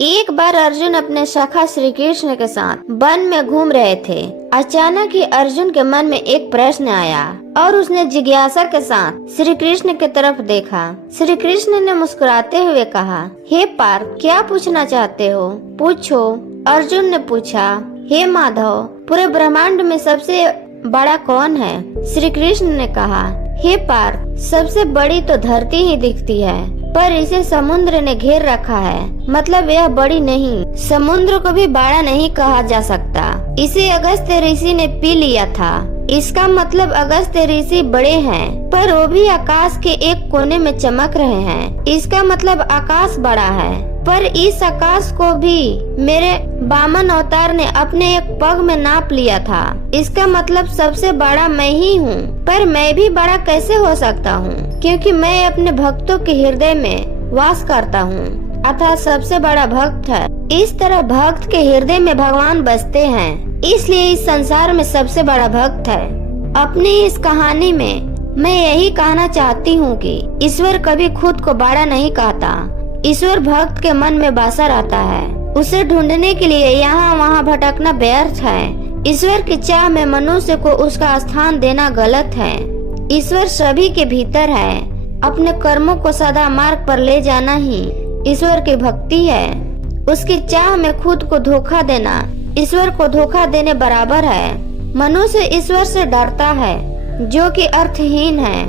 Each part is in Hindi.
एक बार अर्जुन अपने सखा श्री कृष्ण के साथ वन में घूम रहे थे। अचानक ही अर्जुन के मन में एक प्रश्न आया और उसने जिज्ञासा के साथ श्री कृष्ण की तरफ देखा। श्री कृष्ण ने मुस्कुराते हुए कहा, हे पार्थ, क्या पूछना चाहते हो? पूछो। अर्जुन ने पूछा, हे माधव, पूरे ब्रह्मांड में सबसे बड़ा कौन है? श्री कृष्ण ने कहा, हे पार्थ, सबसे बड़ी तो धरती ही दिखती है, पर इसे समुद्र ने घेर रखा है, मतलब यह बड़ी नहीं। समुद्र को भी बड़ा नहीं कहा जा सकता। इसे अगस्त्य ऋषि ने पी लिया था। इसका मतलब अगस्त्य ऋषि बड़े हैं, पर वो भी आकाश के एक कोने में चमक रहे हैं। इसका मतलब आकाश बड़ा है, पर इस आकाश को भी मेरे वामन अवतार ने अपने एक पग में नाप लिया था। इसका मतलब सबसे बड़ा मैं ही हूँ, पर मैं भी बड़ा कैसे हो सकता हूँ? क्योंकि मैं अपने भक्तों के हृदय में वास करता हूँ, अर्थात सबसे बड़ा भक्त है। इस तरह भक्त के हृदय में भगवान बसते हैं, इसलिए इस संसार में सबसे बड़ा भक्त है। अपनी इस कहानी में मैं यही कहना चाहती हूँ कि ईश्वर कभी खुद को बड़ा नहीं कहता। ईश्वर भक्त के मन में बसा रहता है। उसे ढूंढने के लिए यहाँ वहाँ भटकना व्यर्थ है। ईश्वर की चाह में मनुष्य को उसका स्थान देना गलत है। ईश्वर सभी के भीतर है। अपने कर्मों को सदा मार्ग पर ले जाना ही ईश्वर की भक्ति है। उसकी चाह में खुद को धोखा देना ईश्वर को धोखा देने बराबर है। मनुष्य ईश्वर से डरता है, जो कि अर्थहीन है,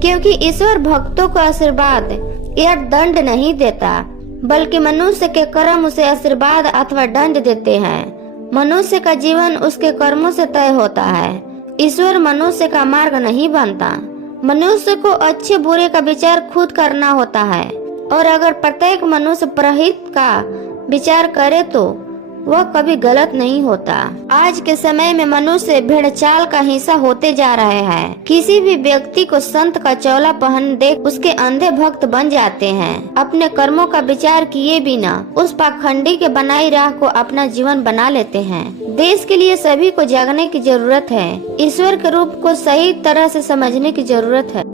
क्योंकि ईश्वर भक्तों को आशीर्वाद या दंड नहीं देता, बल्कि मनुष्य के कर्म उसे आशीर्वाद अथवा दंड देते हैं। मनुष्य का जीवन उसके कर्मों से तय होता है। ईश्वर मनुष्य का मार्ग नहीं बनता। मनुष्य को अच्छे बुरे का विचार खुद करना होता है, और अगर प्रत्येक मनुष्य परहित का विचार करे तो वह कभी गलत नहीं होता। आज के समय में मनुष्य भेड़चाल का हिस्सा होते जा रहे हैं। किसी भी व्यक्ति को संत का चोला पहन देख उसके अंधे भक्त बन जाते हैं। अपने कर्मों का विचार किए बिना उस पाखंडी के बनाई राह को अपना जीवन बना लेते हैं। देश के लिए सभी को जागने की जरूरत है। ईश्वर के रूप को सही तरह से समझने की जरूरत है।